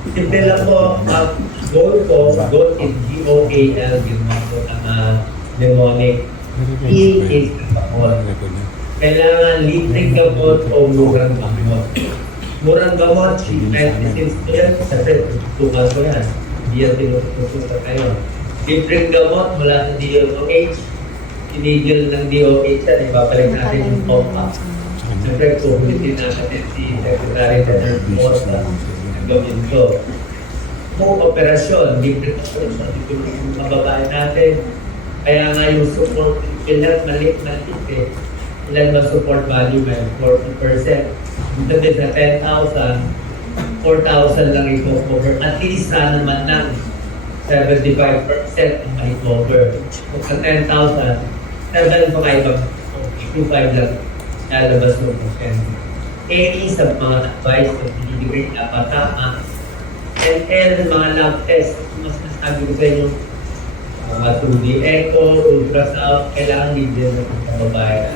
Simple lang po, goal ko, goal is G-O-A-L, ginawa ko ng demonic. E is gamot. Kailangan libreng gamot o murang gamot. Murang gamot, medicines ko yan, kasi tutukan ko yan. Hindi yan tinutukan kayo. Libreng gamot mula sa DOH, tinigil ng DOH yan, ibabalik natin yung top-up. Siyempre, kukulitin natin si Secretary General Forza ang gawin ko. Kung operasyon, libre operasyon, ito yung mga babae natin. Kaya nga yung support, ilan maliit eh. Ilan ba support value may 40%. Dito sa 10,000, 4,000 lang i-cover. At least sana naman ng 75% ang ma-cover. Kung sa 10,000, 7 pa kayo ba? 25 lang. Lalabas mo po siya. Any sa mga advice na binibigay dapat tama. And mga lab test, mas nasabi ko sa inyo, 2D echo, ultrasound, kailangan din din sa babae.